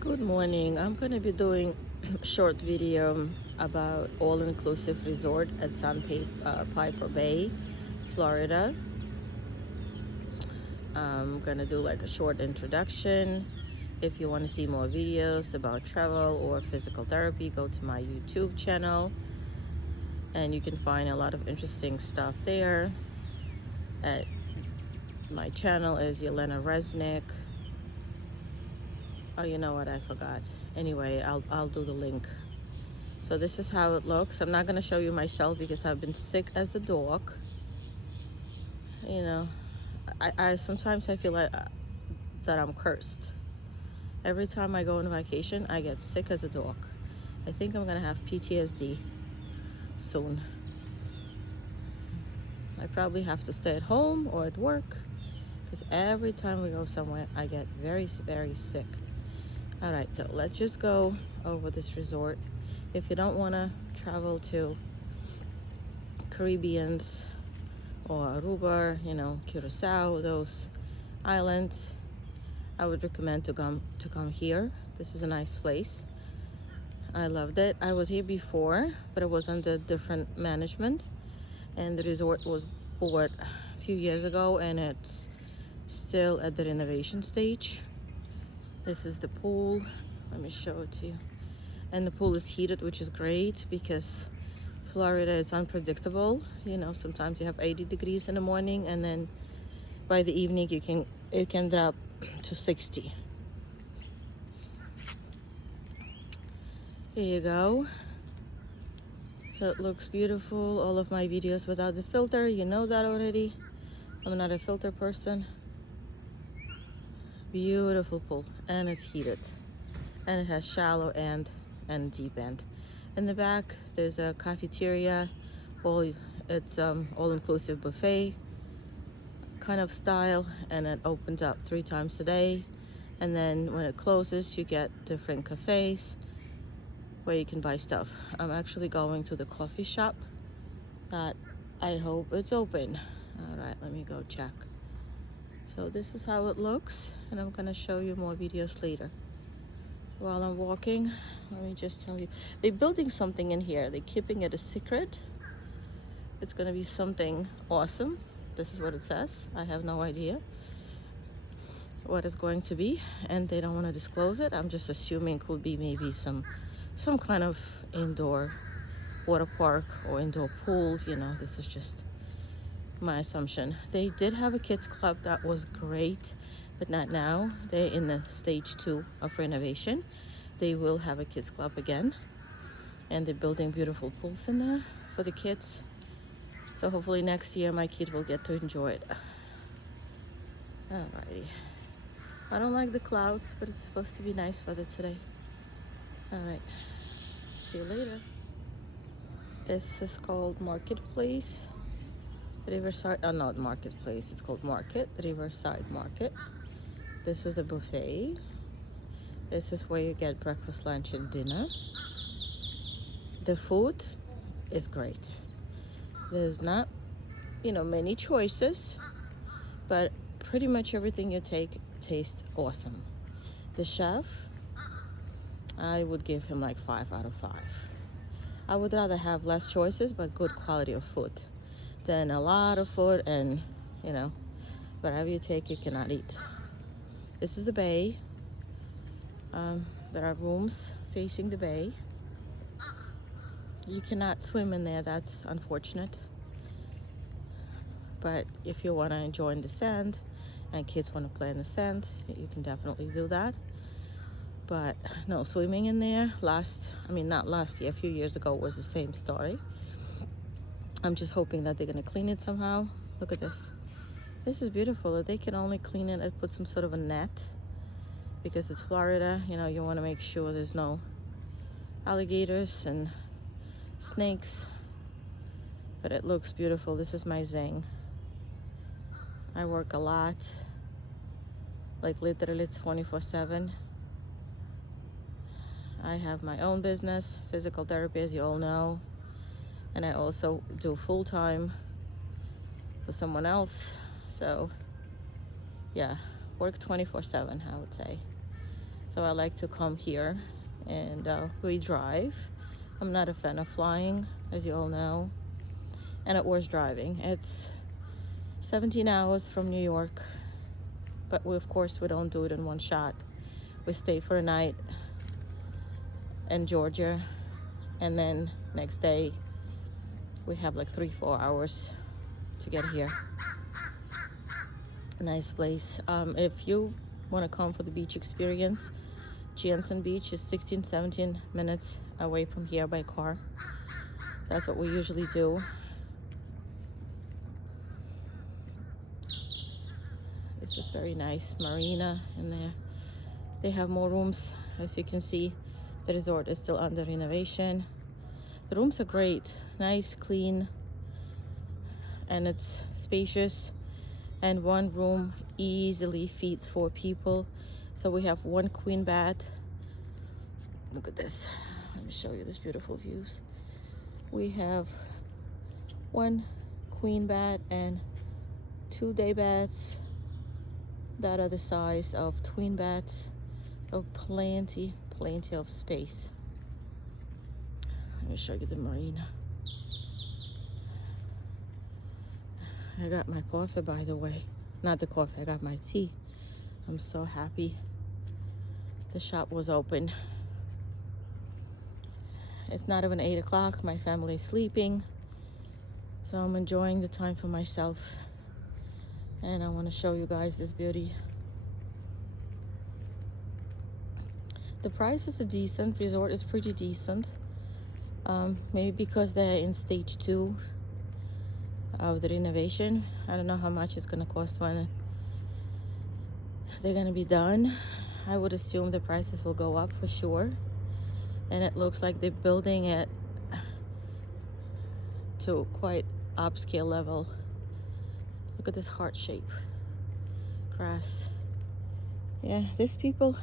Good morning. I'm going to be doing a short video about all-inclusive resort at Sandpiper Bay, Florida. I'm going to do like a short introduction. If you want to see more videos about travel or physical therapy, go to my YouTube channel and you can find a lot of interesting stuff there. At my channel is Yelena Resnick. Oh, you know what? I forgot. Anyway, I'll do the link. So this is how it looks. I'm not going to show you myself because I've been sick as a dog. You know, I sometimes I feel like that I'm cursed. Every time I go on vacation, I get sick as a dog. I think I'm going to have PTSD soon. I probably have to stay at home or at work because every time we go somewhere, I get very, very sick. All right, so let's just go over this resort. If you don't want to travel to Caribbeans or Aruba, Curacao, those islands, I would recommend to come here. This is a nice place. I loved it. I was here before, but it was under different management, and the resort was bought a few years ago, and it's still at the renovation stage. This is the pool. Let me show it to you. And the pool is heated, which is great because Florida is unpredictable. Sometimes you have 80 degrees in the morning, and then by the evening it can drop to 60. Here you go. So it looks beautiful. All of my videos without the filter, you know that already. I'm not a filter person. Beautiful pool, and it's heated, and it has shallow end and deep end. In the back there's a cafeteria. It's all-inclusive buffet kind of style, and it opens up 3 times a day, and then when it closes you get different cafes where you can buy stuff. I'm actually going to the coffee shop that I hope it's open. All right, let me go check. So this is how it looks, and I'm gonna show you more videos later. While I'm walking, let me just tell you, they're building something in here. They're keeping it a secret. It's gonna be something awesome. This is what it says. I have no idea what it's going to be, and they don't want to disclose it. I'm just assuming it could be maybe some kind of indoor water park or indoor pool. This is just my assumption. They did have a kids club that was great, but not now. They're in the stage 2 of renovation. They will have a kids club again, and they're building beautiful pools in there for the kids. So hopefully next year my kid will get to enjoy it. Alrighty. I don't like the clouds, but it's supposed to be nice weather today. Alright. See you later. This is called Marketplace. Riverside, not Marketplace, it's called Market, Riverside Market. This is the buffet. This is where you get breakfast, lunch, and dinner. The food is great. There's not, many choices, but pretty much everything you take tastes awesome. The chef, I would give him like 5 out of 5. I would rather have less choices but good quality of food than a lot of food and, whatever you take, you cannot eat. This is the bay. There are rooms facing the bay. You cannot swim in there, that's unfortunate. But if you want to enjoy in the sand and kids want to play in the sand, you can definitely do that. But no swimming in there. Not last year, a few years ago was the same story. I'm just hoping that they're going to clean it somehow. Look at this. This is beautiful. If they can only clean it and put some sort of a net, because it's Florida, you want to make sure there's no alligators and snakes. But it looks beautiful. This is my zing. I work a lot, like literally 24/7. I have my own business, physical therapy, as you all know, and I also do full-time for someone else. So yeah, work 24/7, I would say. So I like to come here, and we drive. I'm not a fan of flying, as you all know, and it was driving. It's 17 hours from New York, but we, of course, we don't do it in one shot. We stay for a night in Georgia, and then next day we have like 3-4 hours to get here. Nice place. If you want to come for the beach experience, Jansen Beach is 16-17 minutes away from here by car. That's what we usually do. This is very nice marina in there. They have more rooms. As you can see, the resort is still under renovation. The rooms are great, nice, clean, and it's spacious, and one room easily feeds 4 people. So we have 1 queen bed. Look at this. Let me show you these beautiful views. We have 1 queen bed and 2 day beds that are the size of twin beds. So plenty of space. Let me show you the marina. I got my coffee, by the way. Not the coffee, I got my tea. I'm so happy the shop was open. It's not even 8 o'clock. My family is sleeping, so I'm enjoying the time for myself, and I want to show you guys this beauty. The prices are decent. Resort is pretty decent. Maybe because they're in stage 2 of the renovation. I don't know how much it's gonna cost when they're gonna be done. I would assume the prices will go up for sure, and it looks like they're building it to quite upscale level. Look at this heart shape grass. Yeah, these people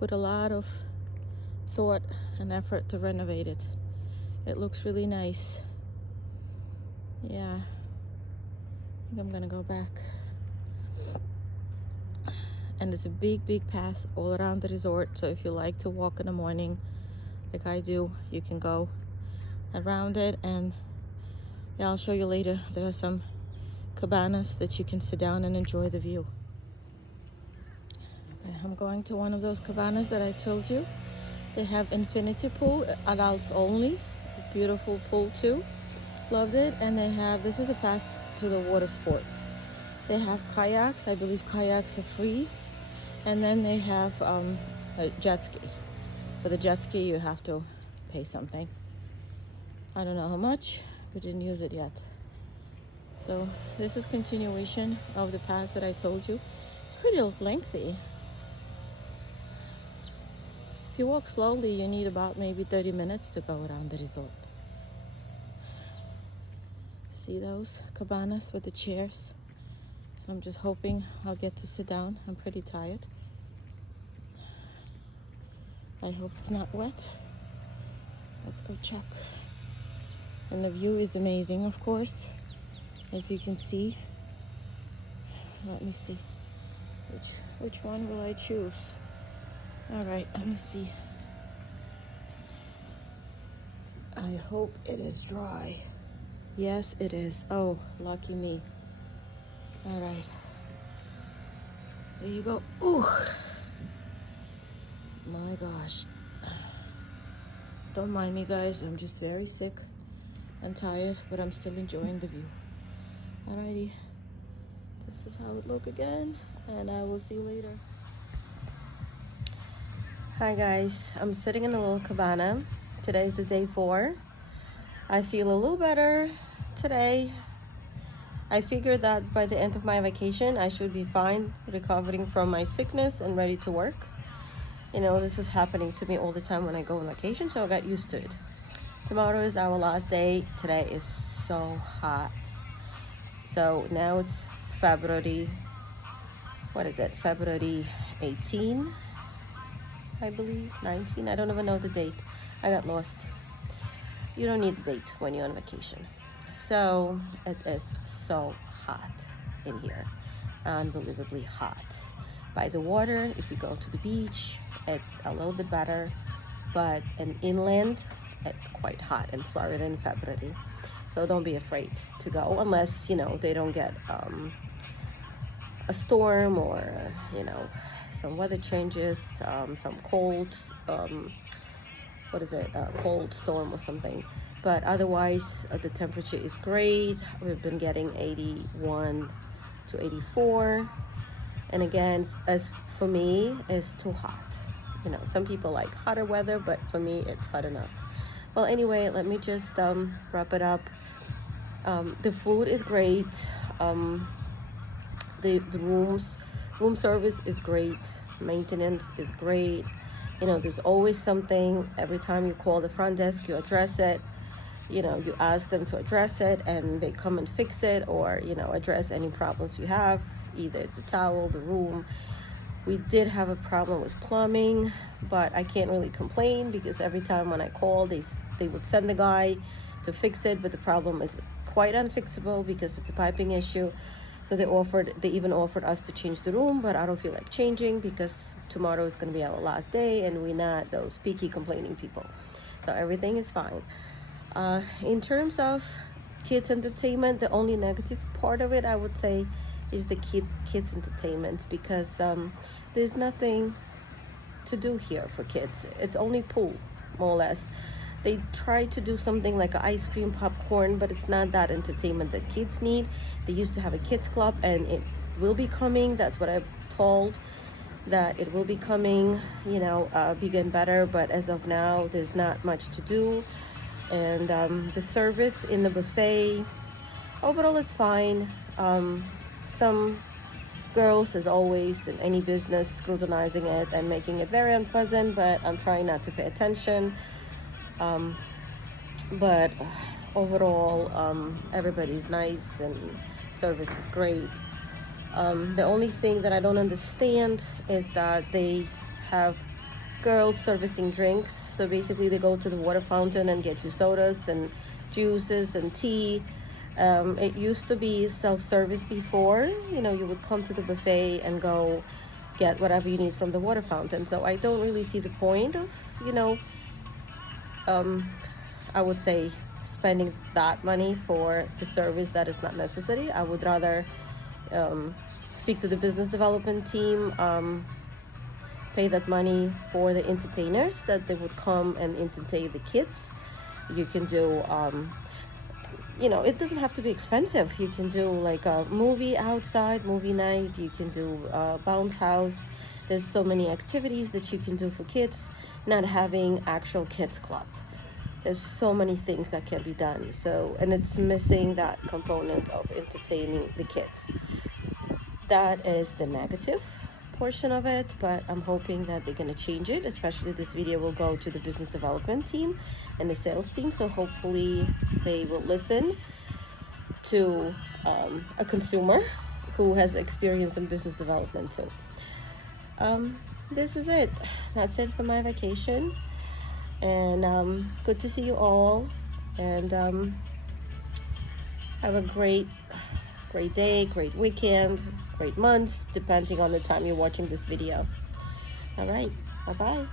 put a lot of thought and effort to renovate it. It looks really nice. Yeah, I think I'm gonna go back. And there's a big path all around the resort, so if you like to walk in the morning like I do, you can go around it. And yeah, I'll show you later. There are some cabanas that you can sit down and enjoy the view. Okay, I'm going to one of those cabanas that I told you. They have infinity pool, adults only. Beautiful pool too. Loved it. And they have, this is the pass to the water sports. They have kayaks. I believe kayaks are free. And then they have a jet ski. For the jet ski, you have to pay something. I don't know how much. We didn't use it yet. So this is continuation of the pass that I told you. It's pretty lengthy. If you walk slowly, you need about maybe 30 minutes to go around the resort. See those cabanas with the chairs? So I'm just hoping I'll get to sit down. I'm pretty tired. I hope it's not wet. Let's go check. And the view is amazing, of course, as you can see. Let me see. Which one will I choose? All right, let me see. I hope it is dry. Yes, it is. Oh, lucky me. All right. There you go. Ooh. My gosh. Don't mind me, guys. I'm just very sick and tired, but I'm still enjoying the view. Alrighty. This is how it look again, and I will see you later. Hi guys, I'm sitting in a little cabana. Today's the day 4. I feel a little better today. I figured that by the end of my vacation, I should be fine, recovering from my sickness and ready to work. You know, this is happening to me all the time when I go on vacation, so I got used to it. Tomorrow is our last day. Today is so hot. So now it's February, what is it? February 18, I believe, 19. I don't even know the date. I got lost. You don't need the date when you're on vacation. So it is so hot in here, unbelievably hot. by the water. If you go to the beach, it's a little bit better, but in inland, it's quite hot in Florida in February. So don't be afraid to go unless, you know, they don't get a storm or, you know, some weather changes, some cold, what is it, cold storm or something. But otherwise, the temperature is great. We've been getting 81 to 84. And again, as for me, it's too hot. You know, some people like hotter weather, but for me, it's hot enough. Well, anyway, let me just wrap it up. The food is great. The room service is great. Maintenance is great. You know, there's always something. Every time you call the front desk, you address it. You know, you ask them to address it and they come and fix it, or, you know, address any problems you have. Either it's a towel, the room. We did have a problem with plumbing, but I can't really complain because every time when I call, they would send the guy to fix it, but the problem is quite unfixable because it's a piping issue. So they even offered us to change the room, but I don't feel like changing because tomorrow is going to be our last day and we're not those picky complaining people. So everything is fine. In terms of kids entertainment, the only negative part of it, I would say, is the kids entertainment, because there's nothing to do here for kids. It's only pool, more or less. They try to do something like ice cream, popcorn, but it's not that entertainment that kids need. They used to have a kids club and it will be coming. That's what I'm told, that it will be coming, you know, bigger and better. But as of now, there's not much to do. And the service in the buffet, overall it's fine. Some girls, as always in any business, scrutinizing it and making it very unpleasant, but I'm trying not to pay attention. But overall, everybody's nice and service is great. The only thing that I don't understand is that they have girls servicing drinks. So basically they go to the water fountain and get you sodas and juices and tea. It used to be self-service before. You know, you would come to the buffet and go get whatever you need from the water fountain. So I don't really see the point of, you know, I would say spending that money for the service that is not necessary. I would rather speak to the business development team, pay that money for the entertainers, that they would come and entertain the kids. You can do, you know, it doesn't have to be expensive. You can do like a movie outside, movie night. You can do bounce house. There's so many activities that you can do for kids, not having actual kids club. There's so many things that can be done. So, and it's missing that component of entertaining the kids. That is the negative portion of it, but I'm hoping that they're going to change it. Especially this video will go to the business development team and the sales team, so hopefully they will listen to a consumer who has experience in business development too. This is it. That's it for my vacation, and good to see you all, and have a great day, great weekend, great months, depending on the time you're watching this video. All right, bye-bye.